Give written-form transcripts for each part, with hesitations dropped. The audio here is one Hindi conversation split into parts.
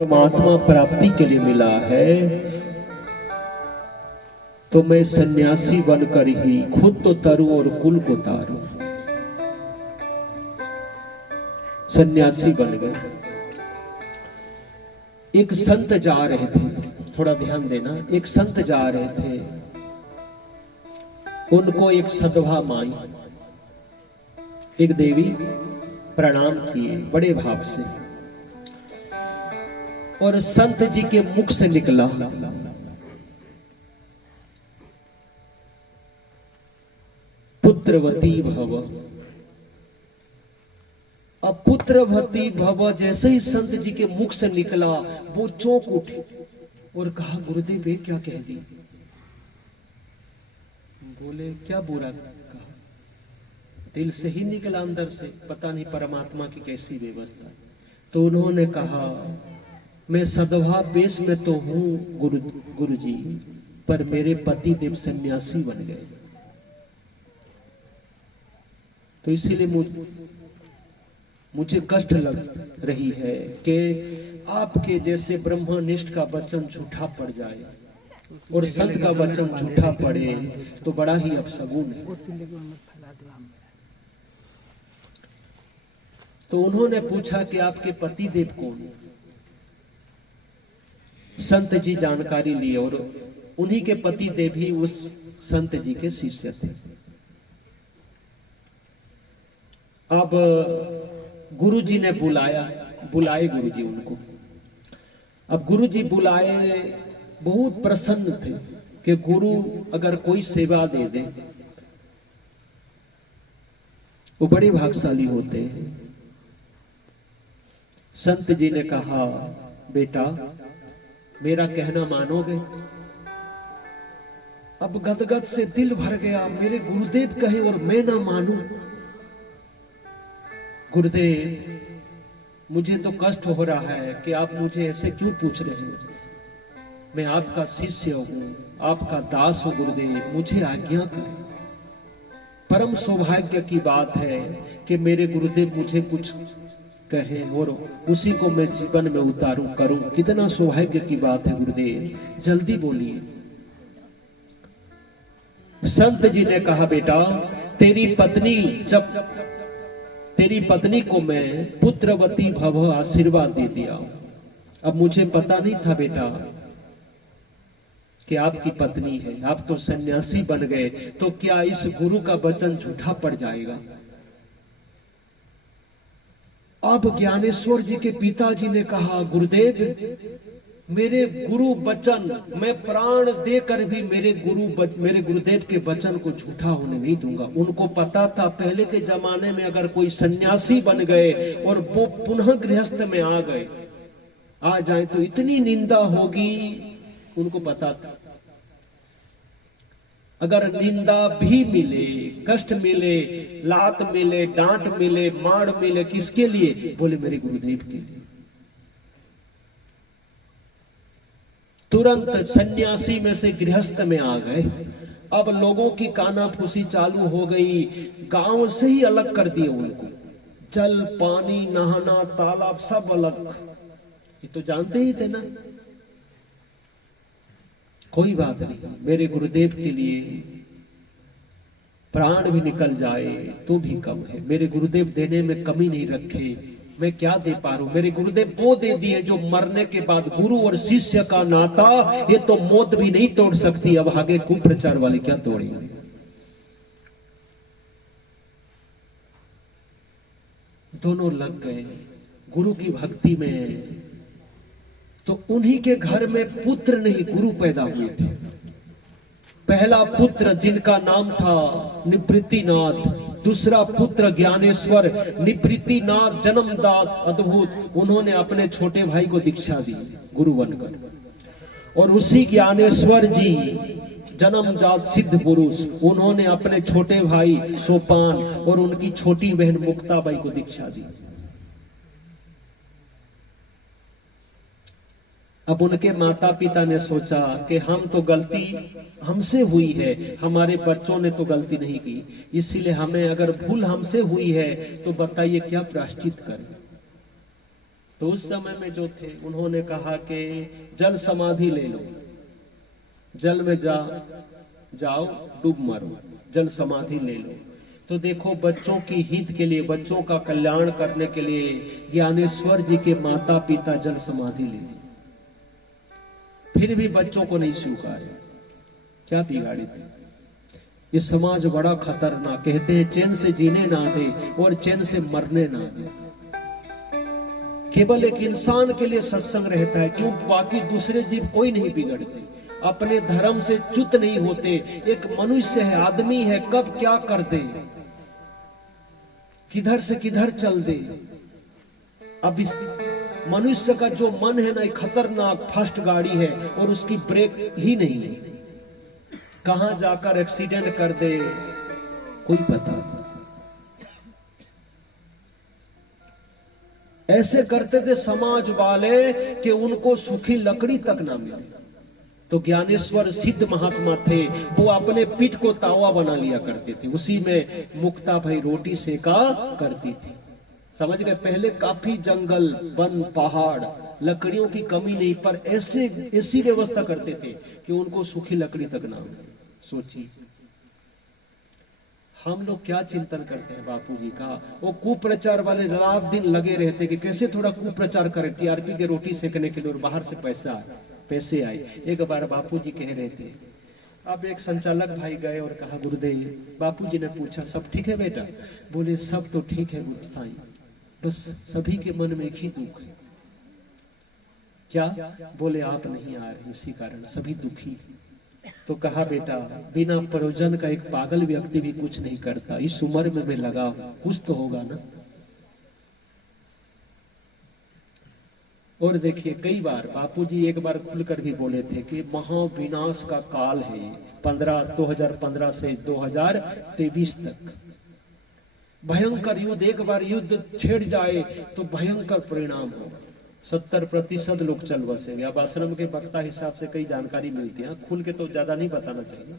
परमात्मा प्राप्ति के लिए मिला है, तो मैं सन्यासी बनकर ही खुद तो तरूं और कुल को तारूं। सन्यासी बन गए। एक संत जा रहे थे, थोड़ा ध्यान देना। एक संत जा रहे थे, उनको एक सधवा माई, एक देवी प्रणाम किए बड़े भाव से, और संत जी के मुख से निकला, पुत्रवती भव। अब पुत्रवती भव जैसे ही संत जी के मुख से निकला, वो चौंक उठे और कहा, गुरुदेव ये क्या कह दी? बोले, क्या बुरा कहा? दिल से ही निकला, अंदर से। पता नहीं परमात्मा की कैसी व्यवस्था। तो उन्होंने कहा, मैं सधवा वेश में तो हूं गुरु जी, पर मेरे पति देव सन्यासी बन गए, तो इसीलिए मुझे कष्ट लग रही है कि आपके जैसे ब्रह्मनिष्ठ का वचन झूठा पड़ जाए और संत का वचन झूठा पड़े तो बड़ा ही अपशगुन है। तो उन्होंने पूछा कि आपके पति देव कौन? संत जी जानकारी लिए और उन्हीं के पति देव ही उस संत जी के शिष्य थे। अब गुरु जी ने बुलाए गुरु जी उनको। अब गुरु जी बुलाए, बहुत प्रसन्न थे कि गुरु अगर कोई सेवा दे दे वो बड़े भाग्यशाली होते हैं। संत जी ने कहा, बेटा मेरा कहना मानोगे? अब गदगद से दिल भर गया, मेरे गुरुदेव कहे और मैं ना मानूं। गुरुदेव मुझे तो कष्ट हो रहा है कि आप मुझे ऐसे क्यों पूछ रहे हैं? मैं आपका शिष्य हूं, आपका दास हूं गुरुदेव, मुझे आज्ञा करें। परम सौभाग्य की बात है कि मेरे गुरुदेव मुझे कुछ कहें और उसी को मैं जीवन में उतारूं करूं। कितना सौभाग्य की बात है गुरुदेव, जल्दी बोलिए। संत जी ने कहा, बेटा तेरी पत्नी को मैं पुत्रवती भव आशीर्वाद दे दिया। अब मुझे पता नहीं था बेटा कि आपकी पत्नी है, आप तो सन्यासी बन गए, तो क्या इस गुरु का वचन झूठा पड़ जाएगा? अब ज्ञानेश्वर जी के पिताजी ने कहा, गुरुदेव मेरे गुरु वचन, मैं प्राण देकर भी मेरे गुरुदेव के वचन को झूठा होने नहीं दूंगा। उनको पता था पहले के जमाने में अगर कोई सन्यासी बन गए और वो पुनः गृहस्थ में आ जाए तो इतनी निंदा होगी, उनको पता था। अगर निंदा भी मिले, कष्ट मिले, लात मिले, डांट मिले, मार मिले, किसके लिए? बोले मेरे गुरुदेव के लिए। तुरंत सन्यासी में से गृहस्थ में आ गए। अब लोगों की कानाफूसी चालू हो गई, गांव से ही अलग कर दिए उनको। जल पानी, नहाना, तालाब सब अलग। ये तो जानते ही थे ना। कोई बात नहीं, मेरे गुरुदेव के लिए प्राण भी निकल जाए तो भी कम है। मेरे गुरुदेव देने में कमी नहीं रखे, मैं क्या दे पा रहा हूं? मेरे गुरुदेव वो दे दिए जो मरने के बाद गुरु और शिष्य का नाता, ये तो मौत भी नहीं तोड़ सकती। अब आगे कुप्रचार वाले क्या तोड़ेंगे? दोनों लग गए गुरु की भक्ति में। तो उन्हीं के घर में पुत्र नहीं गुरु पैदा हुए थे। पहला पुत्र जिनका नाम था निवृत्तिनाथ, दूसरा पुत्र ज्ञानेश्वर। निवृत्तिनाथ जन्मदात अद्भुत, उन्होंने अपने छोटे भाई को दीक्षा दी गुरु बनकर, और उसी ज्ञानेश्वर जी जन्मजात सिद्ध पुरुष, उन्होंने अपने छोटे भाई सोपान और उनकी छोटी बहन मुक्ताबाई को दीक्षा दी। अब उनके माता पिता ने सोचा कि हम तो गलती हमसे हुई है, हमारे बच्चों ने तो गलती नहीं की, इसीलिए हमें अगर भूल हमसे हुई है तो बताइए क्या प्रायश्चित करें। तो उस समय में जो थे उन्होंने कहा कि जल समाधि ले लो, जल में जाओ डूब मरो, जल समाधि ले लो। तो देखो बच्चों की हित के लिए, बच्चों का कल्याण करने के लिए ज्ञानेश्वर जी के माता पिता जल समाधि ले, फिर भी बच्चों को नहीं स्वीकारे। क्या बिगाड़ी थी? ये समाज बड़ा खतरनाक, कहते हैं चैन से जीने ना दे और चैन से मरने ना दे। केवल एक इंसान के लिए सत्संग रहता है, क्यों? बाकी दूसरे जीव कोई नहीं बिगड़ते, अपने धर्म से च्युत नहीं होते। एक मनुष्य है, आदमी है, कब क्या कर दे, किधर से किधर चल दे। अब इस मनुष्य का जो मन है ना, खतरनाक फास्ट गाड़ी है और उसकी ब्रेक ही नहीं है, कहां जाकर एक्सीडेंट कर दे कोई पता नहीं। ऐसे करते थे समाज वाले कि उनको सूखी लकड़ी तक ना मिले। तो ज्ञानेश्वर सिद्ध महात्मा थे, वो अपने पीठ को तावा बना लिया करते थे, उसी में मुक्ता भाई रोटी सेका करती थी। समझ गए? पहले काफी जंगल वन पहाड़ लकड़ियों की कमी नहीं, पर ऐसी व्यवस्था करते थे कि उनको सूखी लकड़ी तक ना मिले। सोचिए हम लोग क्या चिंतन करते हैं बापूजी का। वो कुप्रचार वाले रात दिन लगे रहते कि कैसे थोड़ा कुप्रचार करें, टीआरपी के रोटी सेकने के लिए और बाहर से पैसे आए। एक बार बापूजी कह रहे थे, अब एक संचालक भाई गए और कहा गुरुदेव, बापूजी ने पूछा सब ठीक है बेटा? बोले सब तो ठीक है गुरु साईं, बस सभी के मन में एक ही दुख है। क्या? बोले आप नहीं आ रहे, इसी कारण सभी दुखी। तो कहा बेटा बिना प्रयोजन का एक पागल व्यक्ति भी कुछ नहीं करता, इस उम्र में मैं लगा हूं, कुछ तो होगा ना। और देखिए कई बार बापूजी एक बार खुलकर भी बोले थे कि महाविनाश का काल है 2015 से 2023 तक। भयंकर युद्ध, एक बार युद्ध छेड़ जाए तो भयंकर परिणाम होगा। 70% लोग चल बसे। अब आश्रम के वक्ता हिसाब से कई जानकारी मिलती है, खुल के तो ज्यादा नहीं बताना चाहिए।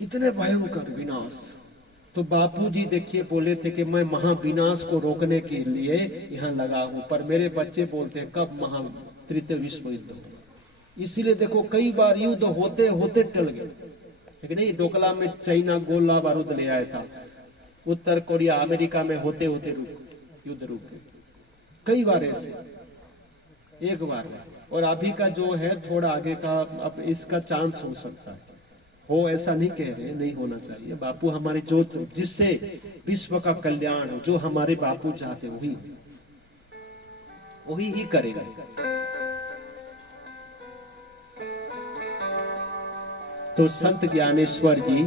इतने भयंकर विनाश। तो बापूजी देखिए बोले थे कि मैं महाविनाश को रोकने के लिए यहाँ लगा हूं, पर मेरे बच्चे बोलते हैं कब तृतीय विश्व युद्ध हो। इसीलिए देखो कई बार युद्ध होते होते टल गए, लेकिन नहीं। डोकला में चाइना गोला बारूद ले आया था, उत्तर कोरिया अमेरिका में होते होते युद्ध रुक गए। कई बार ऐसे, एक बार। और अभी का जो है थोड़ा आगे का, अब इसका चांस हो सकता है हो, ऐसा नहीं कह रहे नहीं होना चाहिए। बापू हमारे जो जिससे विश्व का कल्याण हो, जो हमारे बापू चाहते वही ही करेगा। तो संत ज्ञानेश्वर जी,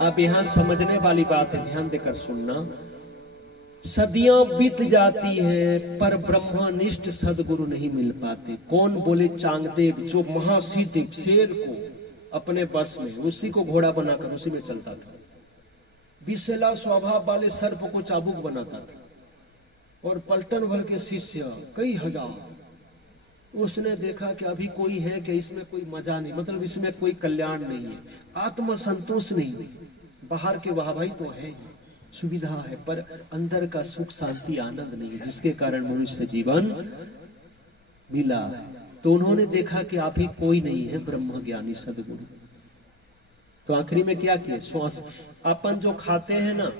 अब यहां समझने वाली बात है, ध्यान देकर सुनना। सदियां बीत जाती हैं पर ब्रह्मनिष्ठ सदगुरु नहीं मिल पाते। कौन? बोले चांगदेव, जो महासिद्ध शेर को अपने बस में, उसी को घोड़ा बनाकर उसी में चलता था। विषैला स्वभाव वाले सर्प को चाबुक बनाता था, और पलटन भर के शिष्य कई हजार। उसने देखा कि अभी कोई है कि इसमें कोई मजा नहीं, मतलब इसमें कोई कल्याण नहीं है, आत्मसंतोष नहीं है। बाहर के वाहवाही तो है, सुविधा है, पर अंदर का सुख शांति आनंद नहीं है, जिसके कारण मनुष्य जीवन मिला है। तो उन्होंने देखा कि आप ही कोई नहीं है ब्रह्म ज्ञानी सदगुरु। तो आखिरी में क्या किए? श्वास, अपन जो खाते हैं ना,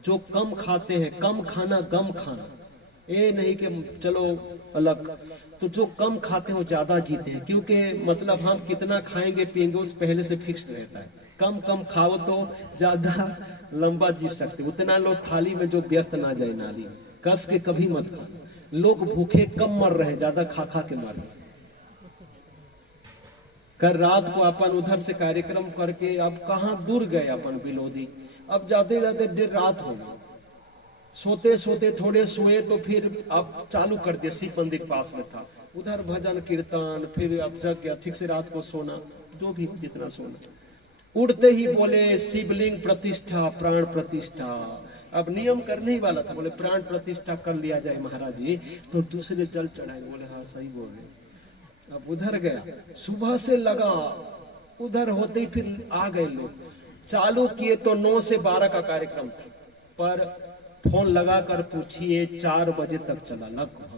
जो कम खाते हैं, कम खाना गम खाना, ये नहीं कि चलो अलग। तो जो कम खाते हैं वो ज्यादा जीते हैं, क्योंकि मतलब हम कितना खाएंगे पिएंगे उस पहले से फिक्स रहता है। कम कम खाओ तो ज्यादा लंबा जी सकते। उतना लो थाली में जो व्यर्थ ना जाए नाली, कस के कभी मत खाओ। लोग भूखे कम मर रहे, ज्यादा खा खा के मर रहे। कल रात को अपन उधर से कार्यक्रम करके अब कहां दूर गए अपन बिलोदी, अब जाते जाते देर रात हो गई। सोते सोते थोड़े सोए तो फिर अब चालू कर दिया, शिव मंदिर पास में था, उधर भजन कीर्तन, फिर अब जग गया, ठीक से रात को सोना, जो भी जितना सोना। उड़ते ही बोले शिवलिंग प्रतिष्ठा, प्राण प्रतिष्ठा। अब नियम करने ही वाला था, बोले प्राण प्रतिष्ठा कर लिया जाए महाराज जी, तो दूसरे जल चढ़ाए। बोले हाँ सही बोले। अब उधर गया, सुबह से लगा, उधर होते ही फिर आ गए लोग, चालू किए तो 9 से 12 का कार्यक्रम था। पर फोन लगा कर पूछिए 4 बजे तक चला लगभग।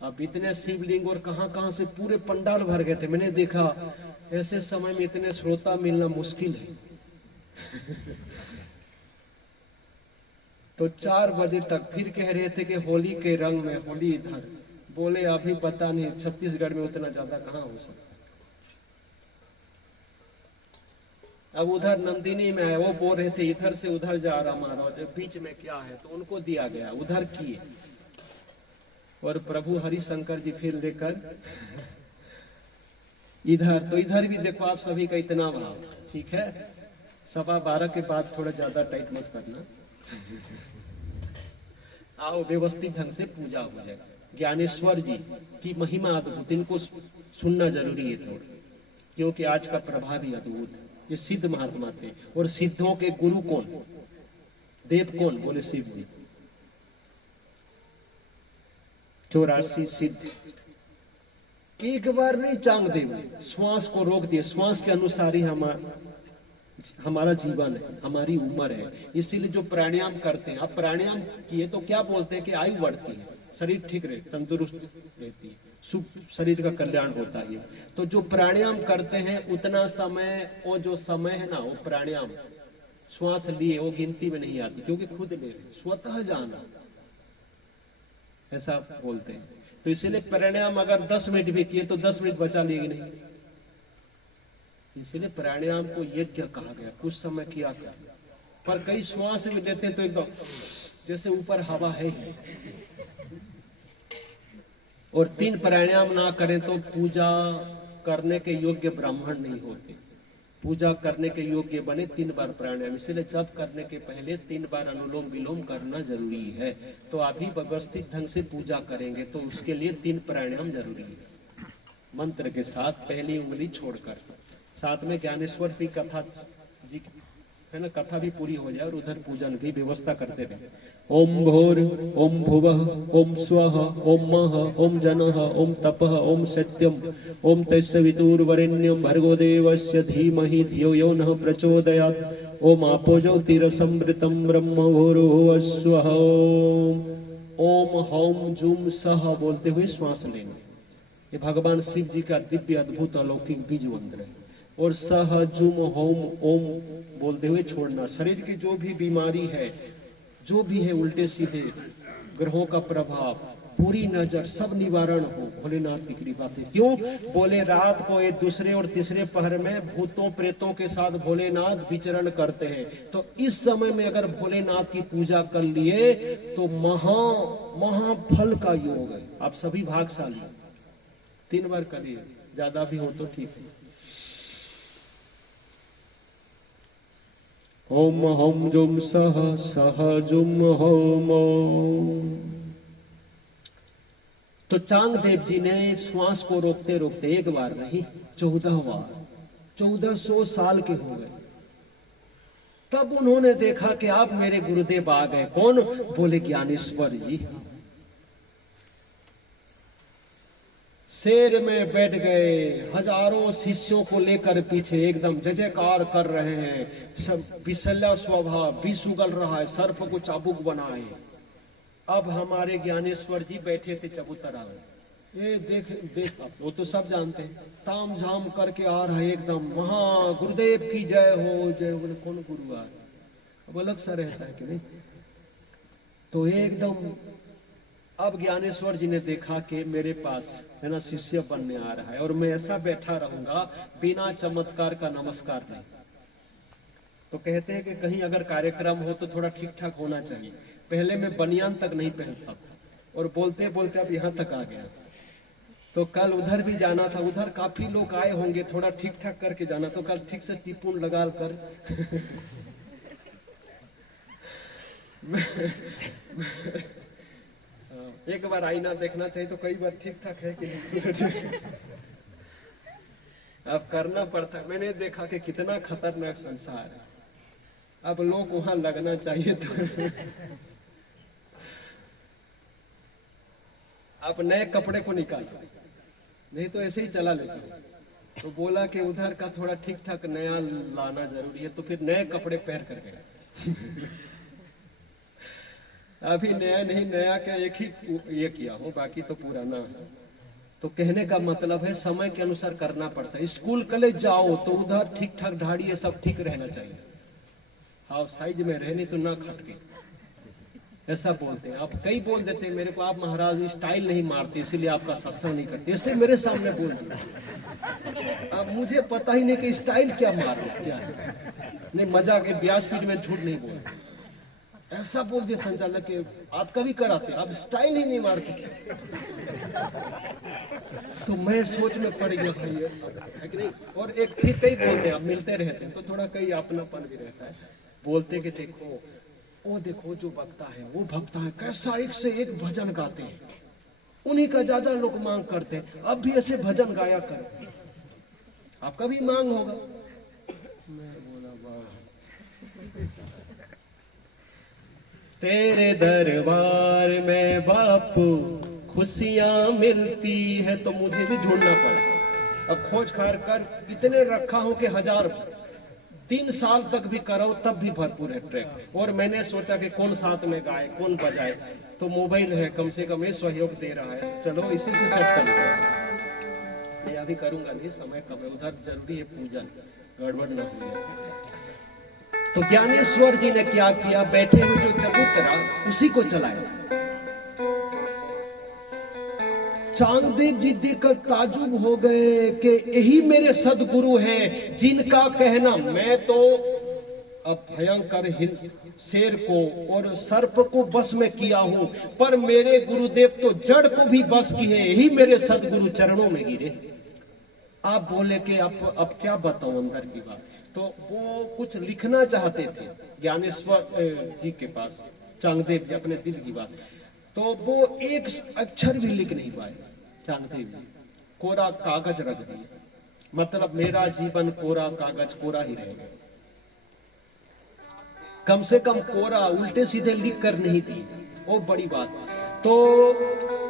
अब इतने शिवलिंग और कहां से पूरे पंडाल भर गए थे। मैंने देखा ऐसे समय में इतने श्रोता मिलना मुश्किल है। तो 4 बजे तक फिर कह रहे थे कि होली के रंग में, होली इधर। बोले अभी पता नहीं, छत्तीसगढ़ में उतना ज्यादा कहां हो सकता। अब उधर नंदिनी में है, वो बोल रहे थे इधर से उधर जा रहा महाराज, बीच में क्या है, तो उनको दिया गया, उधर किए। और प्रभु हरिशंकर जी फिर लेकर इधर। तो इधर भी देखो आप सभी का इतना भाव, ठीक है। 12:15 के बाद थोड़ा ज्यादा टाइट मत करना। आओ व्यवस्थित ढंग से पूजा हो जाए। ज्ञानेश्वर जी की महिमा अद्भुत, इनको सुनना जरूरी है थोड़ा, क्योंकि आज का प्रभाव ही अद्भुत है। ये सिद्ध महात्मा थे, और सिद्धों के गुरु कौन, देव कौन, बोले शिव जी। 84 सिद्ध एक बार नहीं चांग देव, श्वास को रोक दिए। श्वास के अनुसार ही हमारा जीवन है, हमारी उम्र है। इसीलिए जो प्राणायाम करते हैं, अब प्राणायाम किए तो क्या बोलते हैं कि आयु बढ़ती है, शरीर ठीक रहे, तंदुरुस्त रहती है, शुभ शरीर का कल्याण होता है। तो जो प्राणायाम करते हैं उतना समय, वो जो समय है ना, वो प्राणायाम श्वास लिए वो गिनती में नहीं आती, क्योंकि खुद ले स्वतः जाना, ऐसा बोलते हैं। तो इसीलिए प्राणायाम अगर 10 मिनट भी किए तो 10 मिनट बचा लेगी नहीं। इसीलिए प्राणायाम को यज्ञ कहा गया, कुछ समय किया कर। पर कई श्वास भी लेते हैं तो एकदम जैसे ऊपर हवा है ही। और 3 प्राणायाम ना करें तो पूजा करने के योग्य ब्राह्मण नहीं होते। पूजा करने के योग्य बने 3 बार प्राणायाम। इसलिए जब करने के पहले 3 बार अनुलोम विलोम करना जरूरी है। तो आप ही व्यवस्थित ढंग से पूजा करेंगे तो उसके लिए 3 प्राणायाम जरूरी है, मंत्र के साथ, पहली उंगली छोड़कर। साथ में ज्ञानेश्वर की कथा जी है ना, कथा भी पूरी हो जाए और उधर पूजन भी व्यवस्था करते रहे। ओम भोर ओम भुवः ओम स्वः ओम मः ओम जनः ओम तपः ओम सत्यम ओम तत्सवितुर्वरेण्यं भर्गो देवस्य धीमहि धियो यो नः प्रचोदयात्। ओम आपो ज्योतिरसमृतं ब्रह्म भूर्भुवः स्वः। ओम हौम जुम सह बोलते हुए श्वास लेंगे। ये भगवान शिव जी का दिव्य अद्भुत अलौकिक बीज मंत्र है। और सह जुम होम ओम बोलते हुए छोड़ना। शरीर की जो भी बीमारी है, जो भी है, उल्टे सीधे ग्रहों का प्रभाव, पूरी नजर, सब निवारण हो भोलेनाथ की कृपा से। क्यों बोले, रात को एक दूसरे और तीसरे पहर में भूतों प्रेतों के साथ भोलेनाथ विचरण करते हैं। तो इस समय में अगर भोलेनाथ की पूजा कर लिए तो महाफल का योग है। आप सभी भागशाली, 3 बार करिए, ज्यादा भी हो तो ठीक है। ओम हम जुम सह सह जुम होम। तो चांग देव जी ने श्वास को रोकते रोकते 1 बार नहीं 14 बार, 1400 साल के हो गए। तब उन्होंने देखा कि आप मेरे गुरुदेव आ गए। कौन, बोले ज्ञानेश्वर जी। शेर में बैठ गए, हजारों शिष्यों को लेकर पीछे एकदम जय जयकार कर रहे हैं। सब विशल्या स्वभाव, विष उगल रहा है, सर्प को चाबुक बनाए। अब हमारे ज्ञानेश्वर जी बैठे थे चबूतरा में। ये देख वो तो सब जानते हैं, ताम झाम करके आ रहा है एकदम, वहां गुरुदेव की जय हो, जय हो। कौन गुरु आ, अब अलग सा रहता है कि नहीं। तो एकदम अब ज्ञानेश्वर जी ने देखा कि मेरे पास है ना शिष्य बनने आ रहा है, और मैं ऐसा बैठा रहूंगा बिना चमत्कार का नमस्कार नहीं। तो कहते हैं कि कहीं अगर कार्यक्रम हो तो थोड़ा ठीक ठाक होना चाहिए। पहले मैं बनियान तक नहीं पहनता और बोलते बोलते अब यहाँ तक आ गया। तो कल उधर भी जाना था, उधर काफी लोग आए होंगे, थोड़ा ठीक ठाक करके जाना। तो कल ठीक से टिपुन लगा कर एक बार आईना देखना चाहिए, तो कई बार ठीक ठाक है कि नहीं। अब करना पड़ता। मैंने देखा कि कितना खतरनाक संसार है। अब लोग वहां लगना चाहिए तो अब नए कपड़े को निकाला, नहीं तो ऐसे ही चला लेता। तो बोला कि उधर का थोड़ा ठीक ठाक नया लाना जरूरी है, तो फिर नए कपड़े पहन कर गया। अभी नया नहीं, नया क्या एक ही ये किया हूँ, बाकी तो पुराना है। तो कहने का मतलब है समय के अनुसार करना पड़ता है। स्कूल कॉलेज जाओ तो उधर ठीक ठाक ढाड़ी ये सब ठीक रहना चाहिए, हाँ साइज में रहने तो ना खटके, ऐसा बोलते हैं। आप कई बोल देते हैं मेरे को, आप महाराज स्टाइल नहीं मारते इसलिए आपका सत्संग नहीं करते, इसलिए मेरे सामने बोल देते। अब मुझे पता ही नहीं कि स्टाइल क्या मार क्या है, नहीं मजाक के व्यासपीठ में झूठ नहीं बोलते, ऐसा बोल दिया संचालक के आप कभी कराते, आप स्टाइल ही नहीं मारते। तो मैं सोच में पड़ गया भाई है कि नहीं। और एक फिर कई बोलते हैं, आप मिलते रहते हैं तो थोड़ा कई अपनापन भी रहता है, बोलते कि देखो वो देखो जो वक्ता है वो भक्ता है, कैसा एक से एक भजन गाते हैं, उन्हीं का ज्यादा लोग मांग करते हैं, अब भी ऐसे भजन गाया करो, आपका भी मांग होगा। मैं बोला वाह, तेरे दरबार में बापू खुशियां मिलती है, तो मुझे भी ढूंढना पड़ा। अब खोज खार कर इतने रखा हूं कि 3 साल तक भी करो तब भी भरपूर है ट्रैक। और मैंने सोचा कि कौन साथ में गाए कौन बजाए, तो मोबाइल है कम से कम ये सहयोग दे रहा है, चलो इसी से सेट कर लिया। नहीं अभी करूंगा नहीं, समय कम है, उधर जरूरी है पूजन, गड़बड़ ना हो। तो ज्ञानेश्वर जी ने क्या किया, बैठे हुए जो चबूतरा उसी को चलाया। चांगदेव जी देखकर ताजुब हो गए कि यही मेरे सदगुरु हैं, जिनका कहना मैं तो अब भयंकर शेर को और सर्प को बस में किया हूं, पर मेरे गुरुदेव तो जड़ को भी बस किए, यही मेरे सदगुरु चरणों में गिरे। आप बोले कि अब क्या बताऊं अंदर की बात। तो वो कुछ लिखना चाहते थे ज्ञानेश्वर जी के पास, चांगदेव जी अपने दिल की बात, तो वो एक अक्षर भी लिख नहीं पाए। चांगदेव जी कोरा कागज रख दिए, मतलब मेरा जीवन कोरा कागज कोरा ही रहेगा। कम से कम कोरा, उल्टे सीधे लिख कर नहीं दी, वो बड़ी बात। तो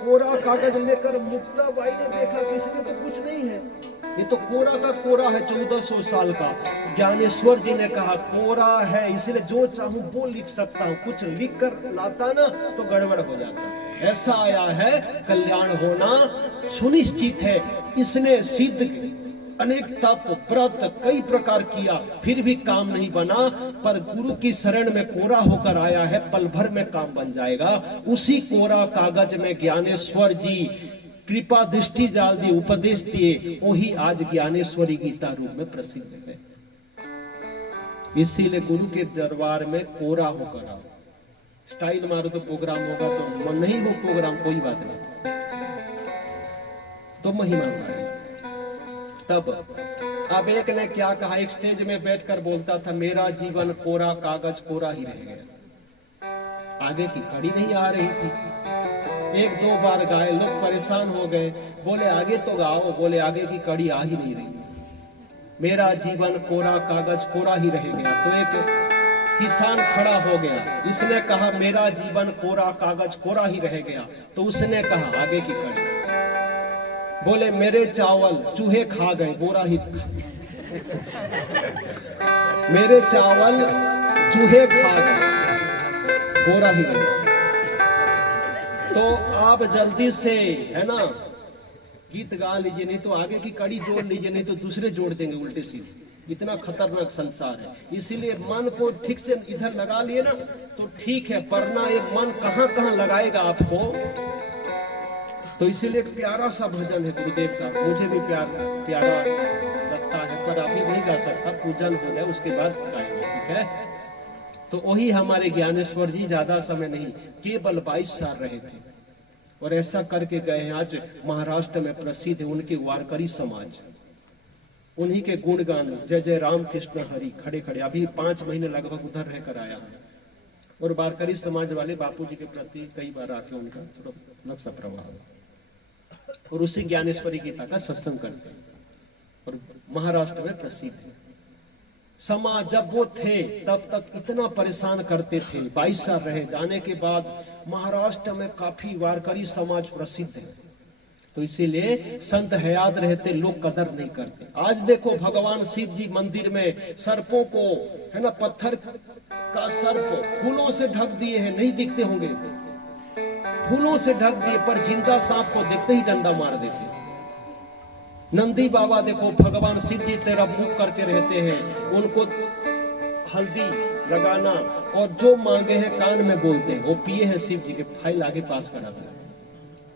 कोरा कागज लेकर मुक्ताबाई ने देखा कि इसमें तो कुछ नहीं है, ये तो कोरा का कोरा है, 1400 साल का। ज्ञानेश्वर जी ने कहा कोरा है इसलिए जो चाहूं वो लिख सकता हूं, कुछ लिख कर लाता ना तो गड़बड़ हो जाता। ऐसा आया है कल्याण होना सुनिश्चित है। इसने सिद्ध अनेक तप व्रत कई प्रकार किया, फिर भी काम नहीं बना, पर गुरु की शरण में कोरा होकर आया है, पल भर में काम बन जाएगा। उसी कोरा कागज में ज्ञानेश्वर जी कृपा दृष्टि डाल दी, उपदेश दिए, वही आज ज्ञानेश्वरी गीता रूप में प्रसिद्ध है। इसीलिए गुरु के दरबार में कोरा होकर आओ। स्टाइल मारो तो प्रोग्राम होगा, तो मन नहीं हो प्रोग्राम कोई बात नहीं, तो महिमा भाई। तब अब एक ने क्या कहा, एक स्टेज में बैठकर बोलता था मेरा जीवन कोरा कागज कोरा ही रह गया। आगे की कड़ी नहीं आ रही थी, 1-2 बार गाए, लोग परेशान हो गए, बोले आगे तो गाओ, बोले आगे की कड़ी आ ही नहीं रही। मेरा जीवन कोरा कागज कोरा ही रह गया। तो एक किसान खड़ा हो गया, इसने कहा मेरा जीवन कोरा कागज कोरा ही रह गया। तो उसने कहा आगे की कड़ी, बोले मेरे चावल चूहे खा गए बोरा ही मेरे चावल चूहे खा गए बोरा ही रह गया। तो आप जल्दी से है ना गीत गा लीजिए, नहीं तो आगे की कड़ी जोड़ लीजिए, नहीं तो दूसरे जोड़ देंगे उल्टे सीधे। इतना खतरनाक संसार है, इसीलिए मन को ठीक से इधर लगा लिए ना तो ठीक है, वरना ये मन कहां कहां लगाएगा आपको। तो इसीलिए एक प्यारा सा भजन है गुरुदेव का, मुझे भी प्यारा लगता है, पर अभी नहीं गा सकता, पूजन हो जाए उसके बाद गाएंगे, ठीक है। तो वही हमारे ज्ञानेश्वर जी ज्यादा समय नहीं, केवल 22 साल रहे थे और ऐसा करके गए हैं। आज महाराष्ट्र में प्रसिद्ध है उनके वारकरी समाज, उन्हीं के गुणगान जय जय राम कृष्ण हरि खड़े खड़े अभी 5 महीने लगभग उधर रहकर आया है। और वारकरी समाज वाले बापूजी के प्रति कई बार आके उनका थोड़ा नक्शा प्रभाव, और उसी ज्ञानेश्वरी गीता का सत्संग करते हैं और महाराष्ट्र में प्रसिद्ध है। समाज जब वो थे तब तक इतना परेशान करते थे, 22 साल रहे, जाने के बाद महाराष्ट्र में काफी वारकरी समाज प्रसिद्ध है। तो इसीलिए संत हयात रहते लोग कदर नहीं करते। आज देखो भगवान शिव जी मंदिर में सर्पों को है ना पत्थर का सर्प फूलों से ढक दिए हैं, नहीं दिखते होंगे, फूलों से ढक दिए, पर जिंदा सांप को देखते ही डंडा मार देते। नंदी बाबा देखो भगवान शिव जी तेरा मुख करके रहते हैं, उनको हल्दी लगाना और जो मांगे हैं कान में बोलते हैं, वो पिए हैं शिव जी के, फाइल आगे पास कराते हैं।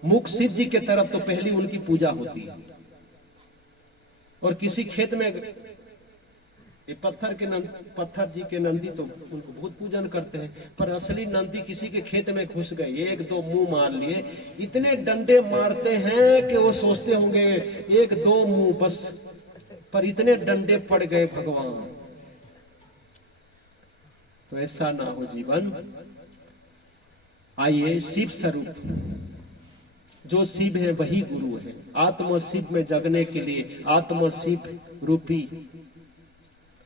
मुख शिव जी के तरफ तो पहली उनकी पूजा होती है। और किसी खेत में ये पत्थर जी के नंदी तो उनको बहुत पूजन करते हैं, पर असली नंदी किसी के खेत में घुस गए, एक दो मुंह मार लिए, इतने डंडे मारते हैं कि वो सोचते होंगे एक दो मुंह बस, पर इतने डंडे पड़ गए भगवान। तो ऐसा ना हो जीवन। आइए शिव स्वरूप, जो शिव है वही गुरु है। आत्म शिव में जगने के लिए आत्म शिव रूपी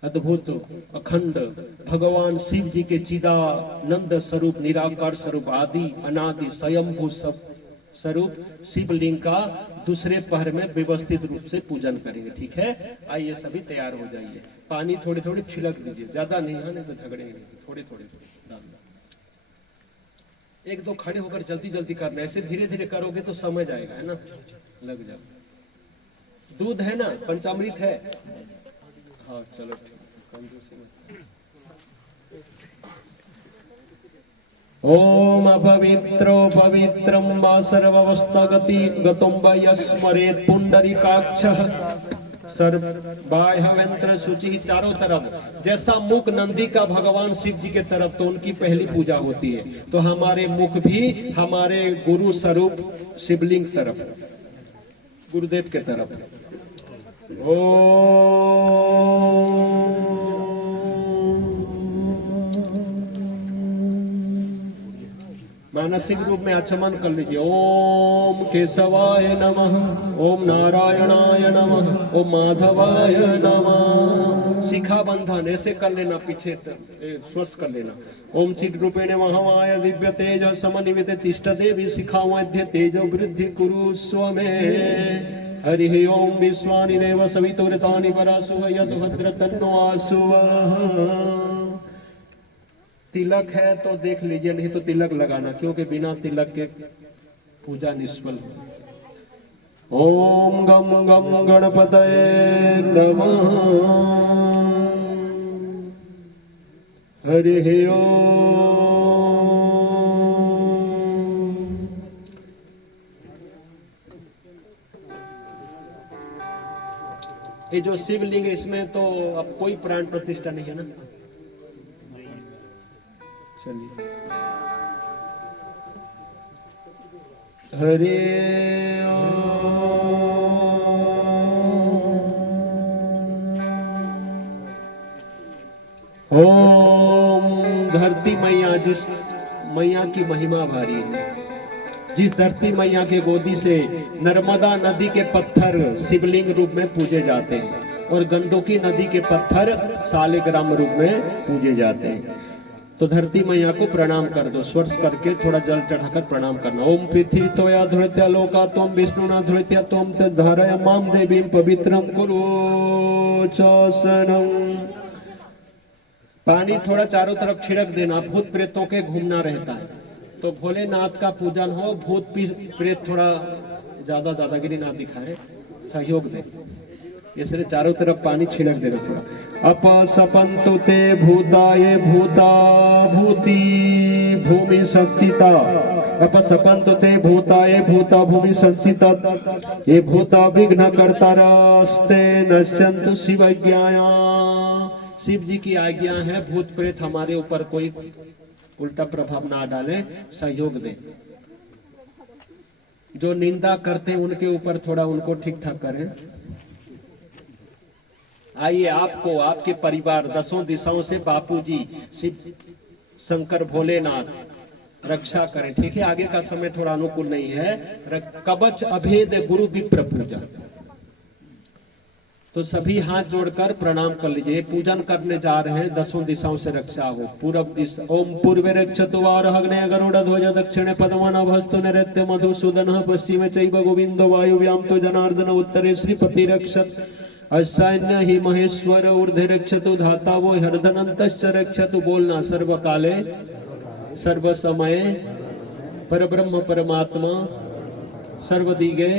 अद्भुत अखंड भगवान शिव जी के चिदानंद स्वरूप, निराकार स्वरूप, आदि अनादि स्वयंभू स्वरूप शिवलिंग का दूसरे पहर में व्यवस्थित रूप से पूजन करेंगे। ठीक है, आइए सभी तैयार हो जाइए। पानी थोड़ी थोड़ी छिड़क दीजिए, ज्यादा नहीं है, नहीं तो झगड़ेंगे, थोड़े थोड़े डालना। एक दो खड़े होकर जल्दी जल्दी करना, ऐसे धीरे धीरे करोगे तो समझ आएगा, है ना, लग जाओ। दूध है ना, पंचामृत है, हाँ चलो ठीक, कंजूसी मत। ओम अपवित्रो पवित्रम वा सर्ववस्थगति गतम वा यस्मरेत् पुंडरीकाक्षः सर्वबाह्यंत्र शुचि। चारों तरफ जैसा मुख नंदी का भगवान शिव जी के तरफ, तो उनकी पहली पूजा होती है, तो हमारे मुख भी हमारे गुरु स्वरूप शिवलिंग तरफ, गुरुदेव के तरफ। मानसिक रूप में आचमन कर लीजिए। ओम केशवाय नमः, ओम नारायणाय नमः, ओम माधवाय नमः। शिखा बंधन ऐसे कर लेना, पीछे स्वर्श कर लेना। ओम चिद रूपेण महामाय दिव्य तेज समन्वित तिष्ठ देवी शिखा मध्य तेज वृद्धि कुरु स्वमे। हरि ओम विश्वानि देव सवितुर्तानि परासुः यद भद्र तन्नो आसुः। तिलक है तो देख लीजिए, नहीं तो तिलक लगाना, क्योंकि बिना तिलक के पूजा निष्फल। ओम गम गम गणपतये नमः। हरि ओम। ये जो शिवलिंग है इसमें तो अब कोई प्राण प्रतिष्ठा नहीं है ना। चलिए, हरे ओम। धरती मैया, जिस मैया की महिमा भारी है, जिस धरती मैया के गोदी से नर्मदा नदी के पत्थर शिवलिंग रूप में पूजे जाते हैं और गंडोकी नदी के पत्थर सालिग्राम रूप में पूजे जाते हैं, तो धरती मैया को प्रणाम कर दो। स्वर्श करके थोड़ा जल चढ़ाकर प्रणाम करना। ओम पृथ्वी तोया धृत्या लोका तोम विष्णुना धृत्या तोम तद्धारय माम देवीं पवित्रम कुरु चासनम। पानी थोड़ा चारों तरफ छिड़क देना। भूत प्रेतों के घूमना रहता है, तो भोलेनाथ का पूजन हो, भूत प्रेत थोड़ा ज्यादा दादागिरी ना दिखाए, सहयोग दे, इसलिए चारों तरफ पानी छिड़क देना थोड़ा। अपसपन्तु ते भूताये भूता भूति भूमि संस्थिता। अपसपन्तु ते भूताये भूता भूमि संस्थिता। ये भूता विघ्न कर्तारस्ते नश्यन्तु शिवज्ञाया। शिव जी की आज्ञा है, भूत प्रेत हमारे ऊपर कोई उल्टा प्रभाव ना डाले, सहयोग दे। जो निंदा करते हैं उनके ऊपर थोड़ा उनको ठीक ठाक करें। आइए, आपको आपके परिवार दसों दिशाओं से बापूजी शिव शंकर भोलेनाथ रक्षा करें। ठीक है, आगे का समय थोड़ा अनुकूल नहीं है। कवच अभेद गुरु विप्र पूजा, तो सभी हाथ जोड़कर प्रणाम कर लीजिए। पूजन करने जा रहे हैं, दसों दिशाओं से रक्षा हो। पूर्व दिशा ओम पूर्वे रक्षतु वारहग्ने गरुड़ ध्वज दक्षिणे पद्मनाभस्तु नैऋत्य मधुसूदन पश्चिमे चैव गोविंदो वायुव्यां तो जनार्दन उत्तरे श्रीपति रक्षत असैन्य ही महेश्वर ऊर्ध्व रक्षतु धाता वो हरधनंतश्च रक्षतु। बोलना सर्व काले सर्व समय परब्रह्म परमात्मा सर्वदिगे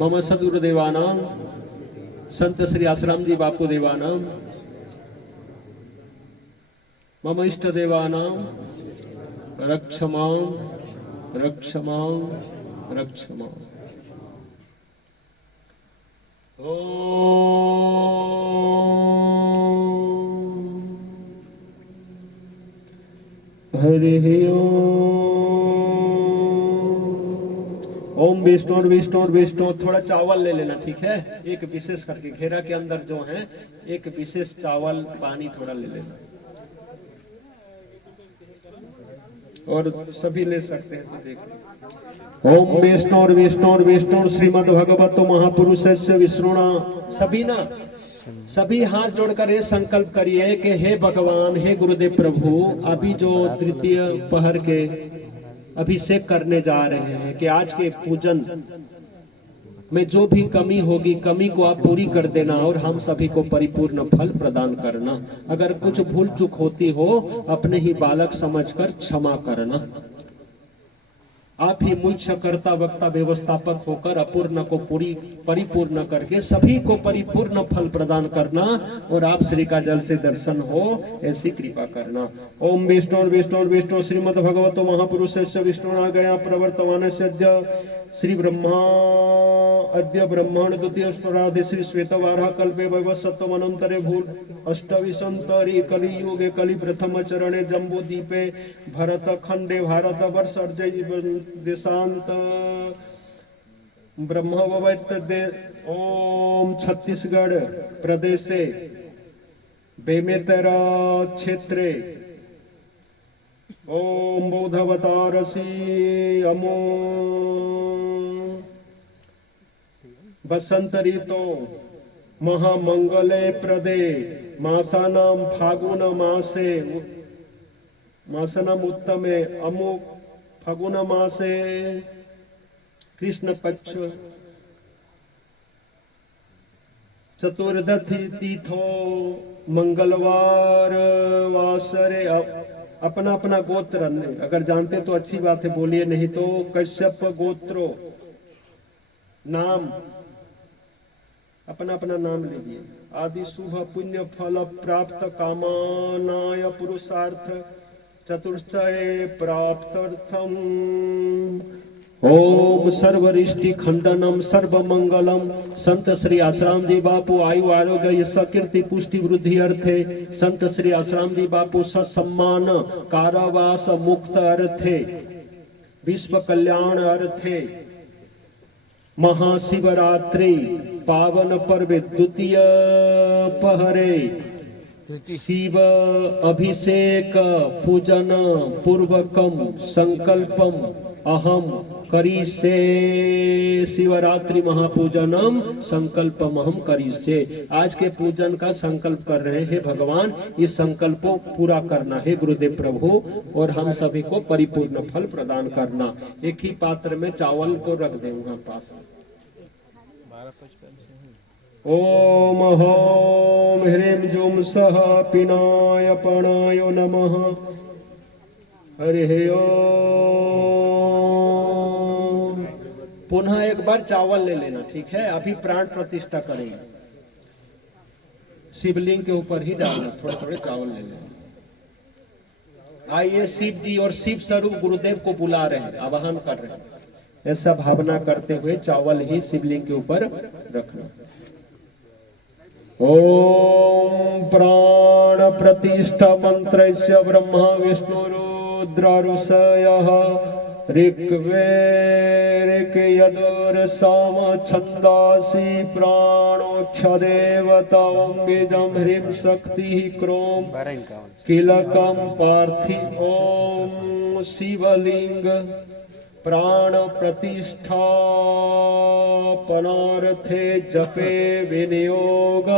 मम सदगुरुदेवानाम संत श्री आश्रम जी बापू देवानाम मम इष्ट देवानाम रक्षमां रक्षमां रक्षमां। हरि ओम विष्णु विष्णु विष्णु। थोड़ा चावल ले लेना, ठीक है? एक विशेष करके घेरा के अंदर जो है एक विशेष चावल पानी थोड़ा ले लेना, और सभी ले सकते हैं तो देख। ओम विष्णु विष्णु विष्णु श्रीमद् भगवतो महापुरुषस्य विष्णुना। सभी ना, सभी हाथ जोड़कर ये संकल्प करिए कि हे भगवान, हे गुरुदेव प्रभु, अभी जो तृतीय पहर के अभिषेक करने जा रहे हैं कि आज के पूजन में जो भी कमी होगी, कमी को आप पूरी कर देना और हम सभी को परिपूर्ण फल प्रदान करना। अगर कुछ भूल चूक होती हो अपने ही बालक समझकर क्षमा करना। आप ही मुख्य कर्ता वक्ता व्यवस्थापक होकर अपूर्ण को पूरी परिपूर्ण करके सभी को परिपूर्ण फल प्रदान करना और आप श्री का जल से दर्शन हो ऐसी कृपा करना। ओम विष्णु विष्णु विष्णु श्रीमद् भगवतो महापुरुषस्य विष्णुना गया प्रवर्तमानस्य अद्य श्री ब्रह्मा अद्य ब्रह्मांड द्वितीय स्मरादि श्री श्वेतवाराह कल्पे वैवस्वतमनंतरे भूल अष्टविंशतरी कलियुगे कलि प्रथम चरणे जम्बू दीपे भरत खंडे भारत वर्ष अर्जय देशांत ब्रह्मवैत दे। ओम छत्तीसगढ़ प्रदेशे बेमेतरा क्षेत्रे ओम बौद्धवतारसी अमो बसंत ऋतो महामंगले प्रदे मासानाम फागुन मासे मासनाम उत्तमे अमुक फागुन मासे कृष्ण पक्ष चतुर्दशी तिथो मंगलवार वासरे। अपना अपना गोत्र, अगर जानते तो अच्छी बात है, बोलिए, नहीं तो कश्यप गोत्रो नाम अपना अपना नाम लीजिए। आदि शुभ पुण्य फल प्राप्त कामनाय पुरुषार्थ चतुर्थये प्राप्त्यर्थम। ओम सर्वरिष्टि खंडनम सर्व मंगलम। संत श्री आश्राम जी बापू आयु आरोग्य सकीर्ति पुष्टि वृद्धि अर्थे। संत श्री आश्राम जी बापू सत्सम्मान कारावास मुक्त अर्थे विश्व कल्याण अर्थे महाशिवरात्रि पावन पर्व द्वितीय पहरे शिव अभिषेक पूजन पूर्वकम संकल्पम अहम करिष्ये। शिवरात्रि महापूजनम संकल्पम अहम करिष्ये। आज के पूजन का संकल्प कर रहे हैं। भगवान, इस संकल्प को पूरा करना है गुरुदेव प्रभु, और हम सभी को परिपूर्ण फल प्रदान करना। एक ही पात्र में चावल को रख दे वहां पास। ओम होम ह्रीं जुम सह पिनाय पणाय नमः। हरि ओम। पुनः एक बार चावल ले लेना, ठीक है? अभी प्राण प्रतिष्ठा करेंगे, शिवलिंग के ऊपर ही डालना, थोड़े थोड़े चावल ले लेना। आइए, शिव जी और शिव स्वरूप गुरुदेव को बुला रहे हैं, आवाहन कर रहे हैं। ऐसा भावना करते हुए चावल ही शिवलिंग के ऊपर रखना। ओम प्राण प्रतिष्ठा मंत्रस्य ब्रह्मा विष्णु रुद्र ऋषयः ऋग्वेद यजुर साम छंदासी प्राणोक्षदेवता ओम बीजम ह्रीं शक्ति क्रोम किलकम पार्थि। ओम शिवलिंग प्राण प्रतिष्ठा पनार्थे जपे विनियोग।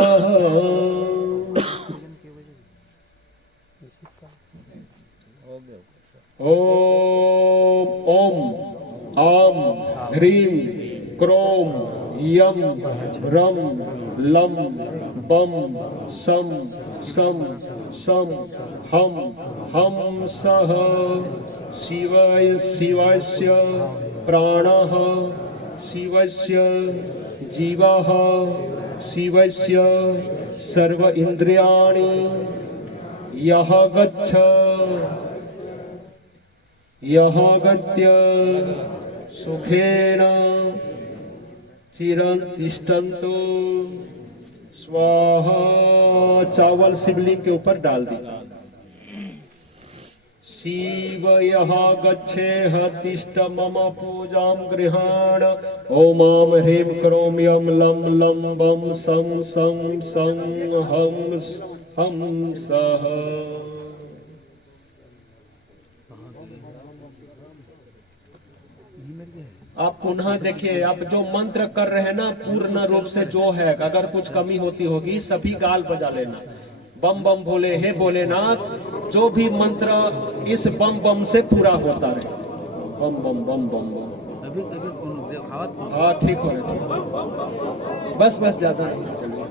ओम ओम आम ह्रीं क्रोम यम रम लम बम सम सम सम हम सह शिवाय शिवस्य प्राणः शिवस्य जीवः शिवस्य सर्व इंद्रियाणि यह गच्छ यह गत्य सुखेन चिरं तिष्ठन्तु स्वाहा। चावल शिवलिंग के ऊपर डाल दी। शिव यह गच्छेह तिष्ठ मम पूजां गृहाण ओम ह्रीं क्रोम यम लम लम बम सं सं सं हम सह। आप पुनः देखिए, आप जो मंत्र कर रहे हैं ना, पूर्ण रूप से जो है, अगर कुछ कमी होती होगी सभी गाल बजा लेना। बम बम भोले, हे भोलेनाथ, जो भी मंत्र इस बम बम से पूरा होता रहे। बम बम बम बम बम। हाँ ठीक हो रहे, बस बस ज्यादा नहीं, चलिए।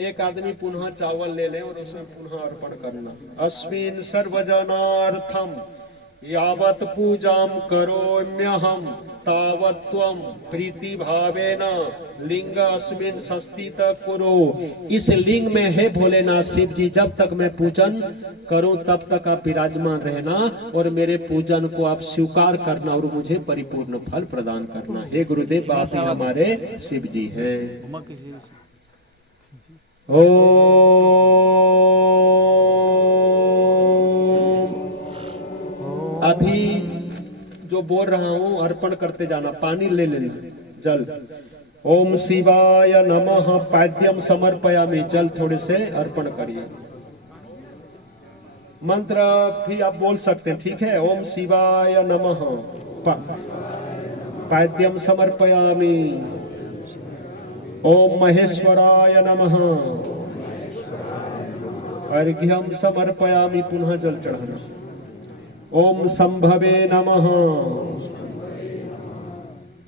एक आदमी पुनः चावल ले ले और उसमें पुनः अर्पण करना। अस्मिन् सर्वजनार्थम यावत् पूजां करोम्यहं तावत् त्वं प्रीति भावेन लिंग अस्मिन् संस्थित कुरु। इस लिंग में है भोलेनाथ शिव जी, जब तक मैं पूजन करूं तब तक आप विराजमान रहना और मेरे पूजन को आप स्वीकार करना और मुझे परिपूर्ण फल प्रदान करना। हे गुरुदेव, आप ही हमारे शिव जी हैं। अभी जो बोल रहा हूं अर्पण करते जाना, पानी ले लेना, जल। ओम शिवाय नमः पाद्यम समर्पयामि, जल थोड़े से अर्पण करिए। मंत्र भी आप बोल सकते हैं, ठीक है। ओम शिवाय नमः पाद्यम समर्पयामि। ओम महेश्वराय नमः अर्घ्यम समर्पयामि, पुनः जल चढ़ाना। ओम संभवे नमः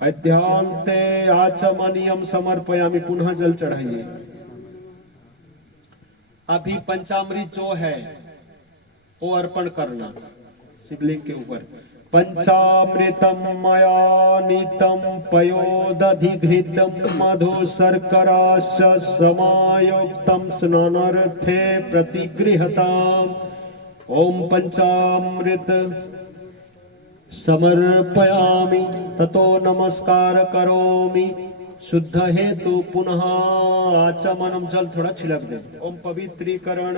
अध्यांते आचमनियम समर्पयामि, पुनः जल चढ़ाइए। अभी पंचामृत जो है वो अर्पण करना शिवलिंग के ऊपर। पंचामृतम मया नीतम पयोदधिघृतम मधु शर्कराश्च समायुक्तम स्नानार्थे प्रतिगृहताम्। ओम पंचामृत समर्पयामि ततो नमस्कार करोमि शुद्ध हेतु पुनः आचमनम, जल थोड़ा छिड़क दे। ओम पवित्रीकरण।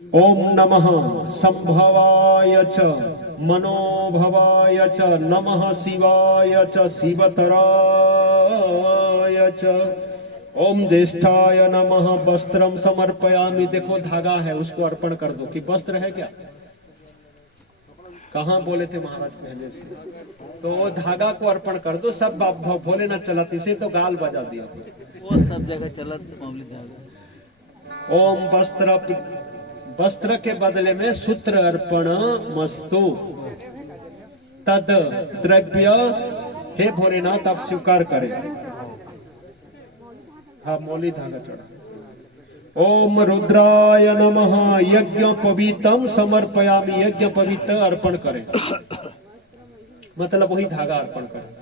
ओम नमः संभवाय च मनोभवाय च नमः शिवाय च शिवतराय च। ओम ज्येष्ठाय नमः वस्त्रम समर्पयामि। देखो धागा है, उसको अर्पण कर दो। कि वस्त्र है क्या? कहाँ बोले थे महाराज पहले से? तो वो धागा को अर्पण कर दो। सब भोले न चलाती से तो गाल बजा दिया, वो सब जगह चलत मामूली धागा। ओम वस्त्र के बदले में सूत्र अर्पण मस्तु तद द्रव्य। हे भोलेनाथ, आप स्वीकार करें। हाँ, मौली धागा चढ़ा। ओम रुद्राय नमः यज्ञ पवित्रम समर्पयामि, यज्ञ पवित्र अर्पण करें, मतलब वही धागा अर्पण करें।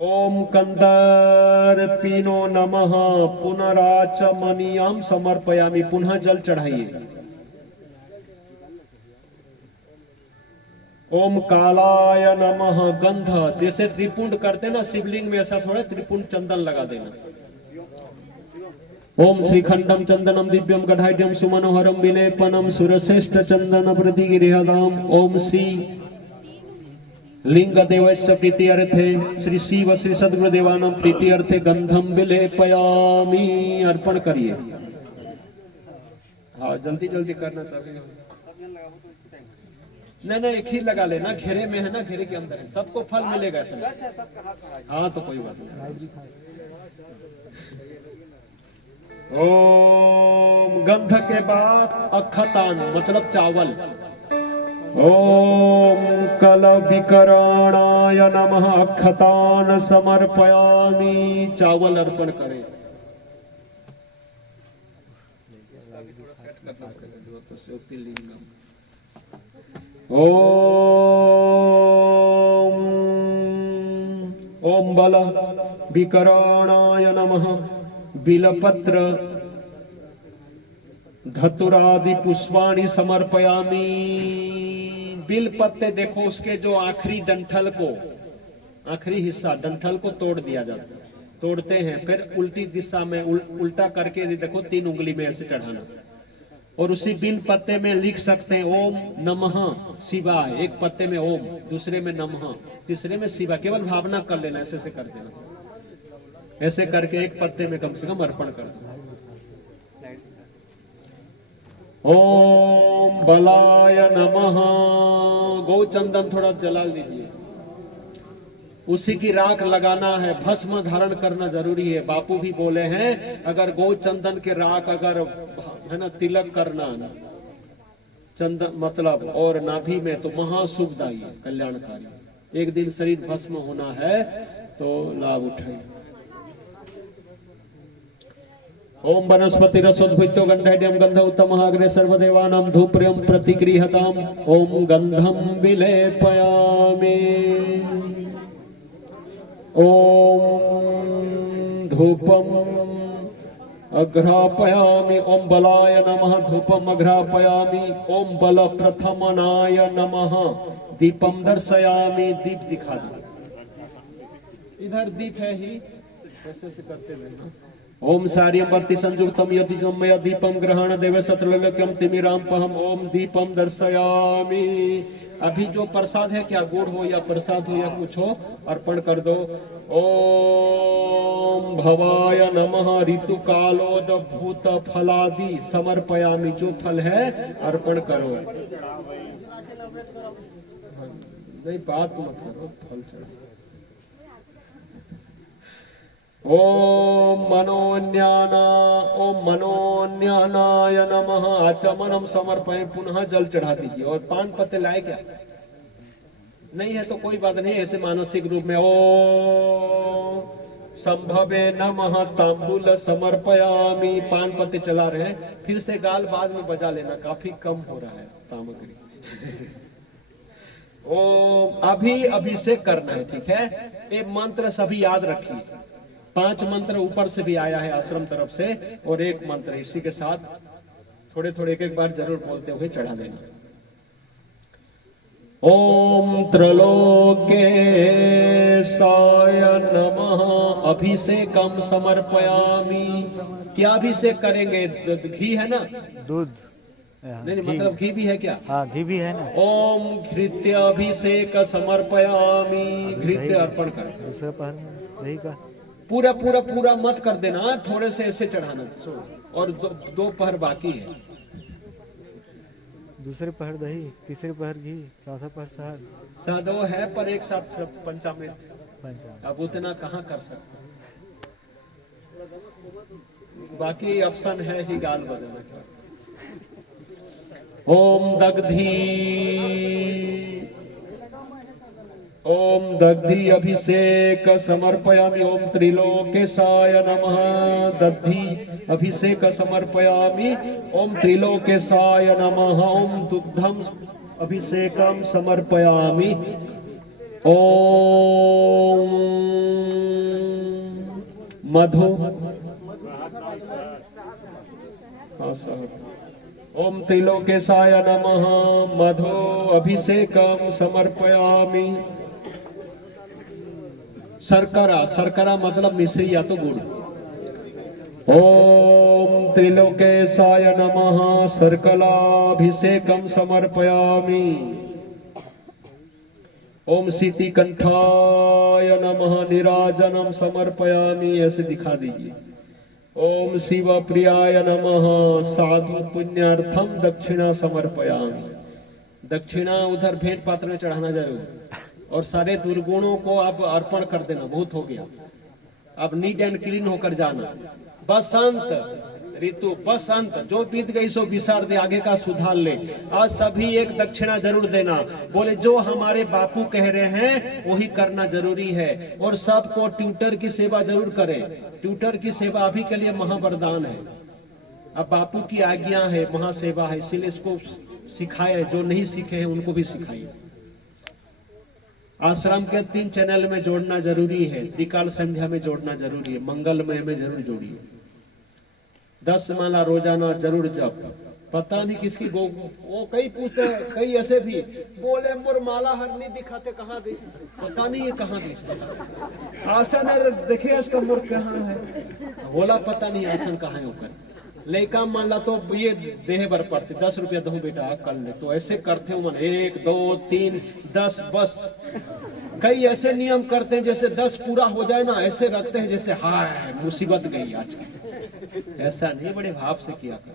ओम कंदर्पिनो नमः पुनराचमनियम समर्पयामि, पुनः जल चढ़ाइए। ओम कालाय नमः गंध, जैसे त्रिपुंड करते ना शिवलिंग में, ऐसा थोड़ा त्रिपुंड चंदन लगा देना। ओम श्रीखंडम चंदनम दिव्यम गढ़ाढ्यम सुमनोहरम विलेपनम सुरश्रेष्ठ चंदन प्रतिगृहदाम। ओम श्री लिंग देवस्य प्रीति अर्थे श्री शिव श्री सद्गुरुदेवानम प्रीति अर्थे गंधम विलेपयामि, अर्पण करिए। हाँ, जल्दी जल्दी करना चाहिए। नहीं नहीं, एक ही लगा लेना, घेरे में है ना, घेरे के अंदर है, सबको फल मिलेगा इसमें। हाँ तो कोई बात नहीं। ओम गंध के बाद अक्षतान मतलब चावल। ओम कल विकरणाय नमः अक्षतान समर्पयामि, चावल अर्पण करें। ओम बल विकरणाय नमः बिलपत्र धतुरादि पुष्पाणि समर्पयामि। बिल पत्ते देखो, उसके जो आखिरी डंठल को, आखिरी हिस्सा डंठल को तोड़ दिया जाता है, तोड़ते हैं, फिर उल्टी दिशा में उल्टा करके देखो 3 उंगली में ऐसे चढ़ाना, और उसी बिल पत्ते में लिख सकते हैं ओम नमः शिवाय। एक पत्ते में ओम, दूसरे में नमः, तीसरे में शिवा। केवल भावना कर लेना, ऐसे ऐसे कर देना, ऐसे करके एक पत्ते में कम से कम अर्पण कर दो। ओम बलाय नमः, गौ चंदन थोड़ा जला लीजिए, उसी की राख लगाना है, भस्म धारण करना जरूरी है। बापू भी बोले हैं अगर गौ चंदन के राख अगर है ना तिलक करना चंदन मतलब और नाभि में तो महाशुभदायी है, कल्याणकारी। एक दिन शरीर भस्म होना है तो लाभ उठाइए। ओम वनस्पति रसोद्भुत्यो गंधैड्यम गंध उत्तम अग्रे सर्वदेवानां धूप्रियम प्रतिगृहताम। ओम गंधम विलेपयामि। ओम धूपम अघ्रापयामि। ओम बलाय नमः धूपम अघ्रापयामि। ओम बल प्रथमनाय नमः दीपम दर्शयामि। दीप दिखा दो, इधर दीप है ही, ऐसे से करते रहना। ओम सार्यम वर्ति संयुक्तम यदिगम मय दीपम ग्रहण देव सतलक्यम तिमिराम पहम। ओम दीपम दर्शयामि। अभी जो प्रसाद है, क्या गुड़ हो या प्रसाद हो या कुछ हो, अर्पण कर दो। ओम भवाय नमः ऋतु कालोदभूत फलादि समर्पयामि। जो फल है अर्पण करो। नहीं बात मत करो, फल चढ़ो। ओम मनोन्यानाय नमः आचमनम समर्पय। पुनः जल चढ़ा दीजिए। और 5 पत्ते लाए क्या? नहीं है तो कोई बात नहीं, ऐसे मानसिक रूप में ओम संभवे नमः तांबूल समर्पयामि। 5 पत्ते चला रहे हैं, फिर से गाल बाद में बजा लेना, काफी कम हो रहा है सामग्री। ओम अभी अभिषेक करना है, ठीक है। ये मंत्र सभी याद रखिए। 5 मंत्र ऊपर से भी आया है आश्रम तरफ से, और एक मंत्र इसी के साथ थोड़े थोड़े एक बार जरूर बोलते हुए चढ़ा देना। ओम त्रलोकेशाय नमः अभिषेकम समर्पयामि। क्या अभिषेक करेंगे? घी है ना, दूध नहीं मतलब घी भी है क्या? हाँ घी भी है ना। ओम घृत्य अभिषेक समर्पयामि। घृत्य अर्पण करें। दूसरे पहर दही का पूरा पूरा पूरा मत कर देना, थोड़े से ऐसे चढ़ाना। और 2 पहर बाकी है। दूसरे पहर दही, तीसरे पहर घी, चौथा पहर शहद। साधो है पर एक साथ पंचामृत, अब उतना कहाँ कर सकते। बाकी ऑप्शन है ही गाल बदलने का। ओम दग्धी, ओम दग्धी अभिषेक समर्पयामि। ओम त्रिलोकेशाय नमः दग्धी अभिषेक समर्पयामि। ओम त्रिलोकेशाय नमः। ओम दुग्धम अभिषेकम समर्पयामि। ओम मधु, ओम त्रिलोकेशाय नमः मधु अभिषेकम समर्पयामि। शर्करा, शर्करा मतलब मिश्री या तो गुड़। ओम त्रिलोकेशाय नमः शर्कराभिषेकम समर्पयामि। ओम शीतिकंठाय नमः निराजनम समर्पयामि। ऐसे दिखा दीजिए। ओम शिव प्रियाय नमः साधु पुण्यार्थम दक्षिणा समर्पयामि। दक्षिणा उधर भेंट पात्र में चढ़ाना जरूर, और सारे दुर्गुणों को आप अर्पण कर देना, बहुत हो गया। अब नीट एंड क्लीन होकर जाना। बसंत ऋतु, बसंत जो बीत गई सो बिसार दे, आगे का सुधार ले। आज सभी एक दक्षिणा जरूर देना। बोले जो हमारे बापू कह रहे हैं वही करना जरूरी है, और सबको ट्यूटर की सेवा जरूर करें। ट्यूटर की सेवा अभी के लिए महावरदान है। अब बापू की आज्ञा है, महासेवा है, इसीलिए इसको सिखाए। जो नहीं सीखे हैं उनको भी सिखाइए। आश्रम के 3 चैनल में जोड़ना जरूरी है, त्रिकाल संध्या में जोड़ना जरूरी है, मंगलमय में जरूर जोड़िए। 10 माला रोजाना जरूर जप। पता नहीं किसकी वो कई पूछते, कई ऐसे भी बोले मोर माला हर नहीं दिखाते, कहाँ गई, पता नहीं है कहाँ गई। आसन है, देखिए इसका मोर कहाँ है, बोला पता नहीं आसन कहाँ है ऊपर। लेका मान ला तो ये देह बर पड़ते, 10 रुपया दो बेटा कर ले, तो ऐसे करते हो मन 1 2 3 10 बस। कई ऐसे नियम करते हैं जैसे 10 पूरा हो जाए ना, ऐसे रखते हैं जैसे हाय मुसीबत गई आज। ऐसा नहीं, बड़े भाव से किया कर।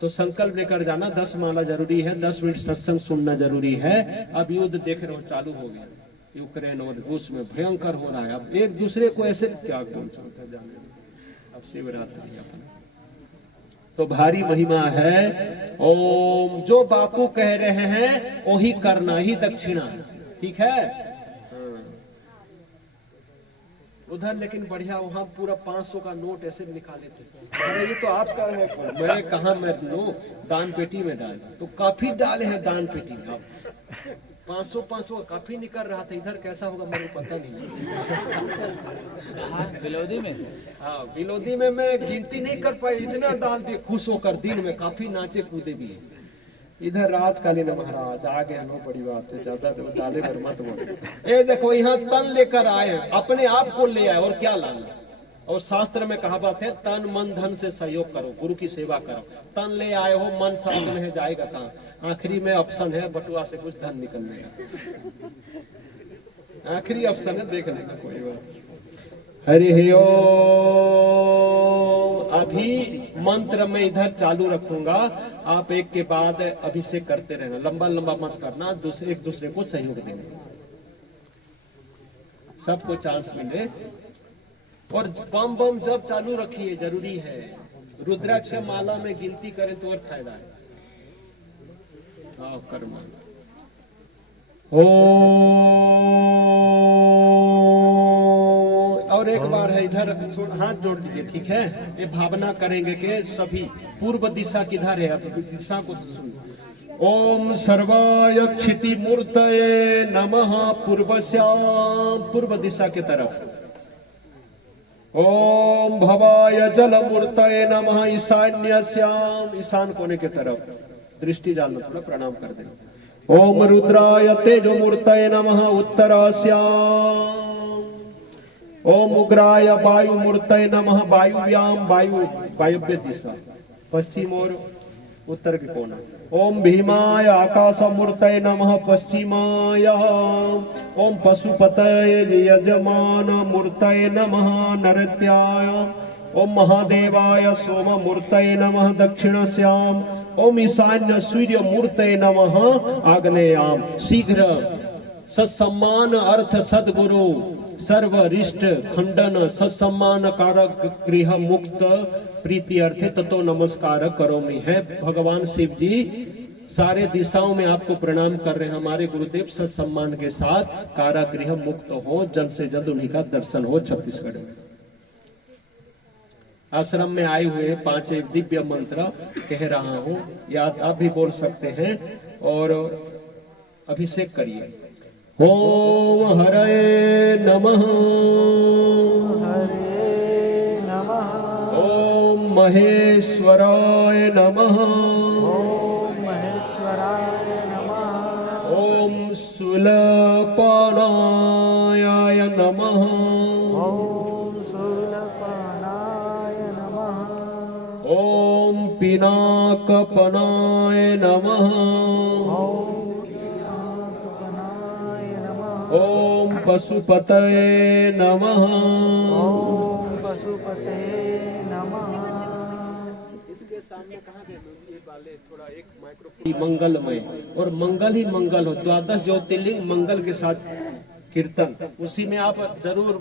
तो संकल्प लेकर जाना। 10 माला जरूरी है, 10 मिनट सत्संग सुनना जरूरी है। अब युद्ध देख रहे हो चालू हो गया, यूक्रेन और रूस में भयंकर हो रहा है। अब एक दूसरे को ऐसे क्या बोल सकते हैं, जाने। अब शिवरात्रि अपन तो भारी महिमा है। ओम जो बापू कह रहे हैं वही करना ही दक्षिणा, ठीक है। उधर लेकिन बढ़िया वहां पूरा 500 का नोट ऐसे निकाले थे। अरे ये तो आपका है, मैं कहा मैं लो दान पेटी में डाल, तो काफी डाले हैं दान पेटी में। 500 काफी निकल रहा था। इधर कैसा होगा मेरे को पता नहीं। बिलोदी में, हाँ बिलोदी में मैं गिनती नहीं कर पाई, इतना डाल दिए खुश होकर। दिन में काफी नाचे कूदे भी। इधर रात कालीन महाराज आ गए, नो बड़ी बात है, ज्यादा तो डाले पर मत बोलो। ये देखो यहाँ तन लेकर आए, अपने आप को ले आए, और क्या लाना। और शास्त्र में कहावत है, तन मन धन से सहयोग करो, गुरु की सेवा करो। तन ले आए हो, मन साथ में है, जाएगा कहाँ। आखिरी में ऑप्शन है बटुआ से कुछ धन निकलने का, आखिरी ऑप्शन है देखने का। कोई बात हरि ओम। अभी मंत्र में इधर चालू रखूंगा, आप एक के बाद अभिषेक करते रहना, लंबा लंबा मत करना, एक दूसरे को सहयोग देना, सबको चांस मिले। और बम बम जब चालू रखिए, जरूरी है। रुद्राक्ष माला में गिनती करें तो और फायदा है। कर्मा ओ। और एक बार है इधर हाथ जोड़ दीजिए, ठीक है। ये भावना करेंगे कि सभी पूर्व दिशा किधर है, दिशा को सुन। ओम सर्वाय क्षिति मूर्तये नमः पूर्वस्याम, पूर्व दिशा की तरफ। ओम भवाय जल मूर्तये नमः ईशान्यस्याम, ईशान कोने की तरफ। दृष्टि डालना, थोड़ा प्रणाम कर देना। ओम रुद्राय तेजो मूर्तये नमः उत्तरास्याम। ओम उग्राय वायु मूर्तये नमः वायुव्याम, वायव्य दिशा, पश्चिम और उत्तर के कोना। ओम भीमाय आकाश मूर्तये नमः पश्चिमाय। ओम पशुपतये यजमान मूर्तये नमः नैऋत्याय। ओम महादेवाय सोम मूर्तये नमः दक्षिणस्याम। ओम ईशान्य सूर्य मूर्तये नमः आग्नेयाम। शीघ्र सत्सम्मान अर्थ सद्गुरु सर्वरिष्ट खंडन सत्सम्मान कारक गृह मुक्त प्रीति अर्थे ततो नमस्कार करोमि। है भगवान शिव जी सारे दिशाओं में आपको प्रणाम कर रहे हैं। हमारे गुरुदेव सत्सम्मान के साथ कारागृह मुक्त हो, जल्द से जल्द उन्हीं का दर्शन हो छत्तीसगढ़ में। आश्रम में आए हुए 5 एक दिव्य मंत्र कह रहा हूं, याद आप भी बोल सकते हैं और अभिषेक करिए। ओम हरे नमः, हरे नमः। ओम महेश्वराय नमः, ओम महेश्वराय नमः। ओम शूलपाणाय नमः, ओम शूलपाणाय नमः। ओम पिनाकपनाय नमः, ओम पशुपतये नमः, ओम पशुपते नमः। इसके सामने कहाँ गए ये वाले थोड़ा मंगलमय, और मंगल ही मंगल हो। द्वादश ज्योतिर्लिंग मंगल के साथ कीर्तन, उसी में आप जरूर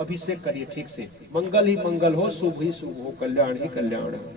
अभिषेक करिए ठीक से। मंगल ही मंगल हो, शुभ ही शुभ हो, कल्याण ही कल्याण हो।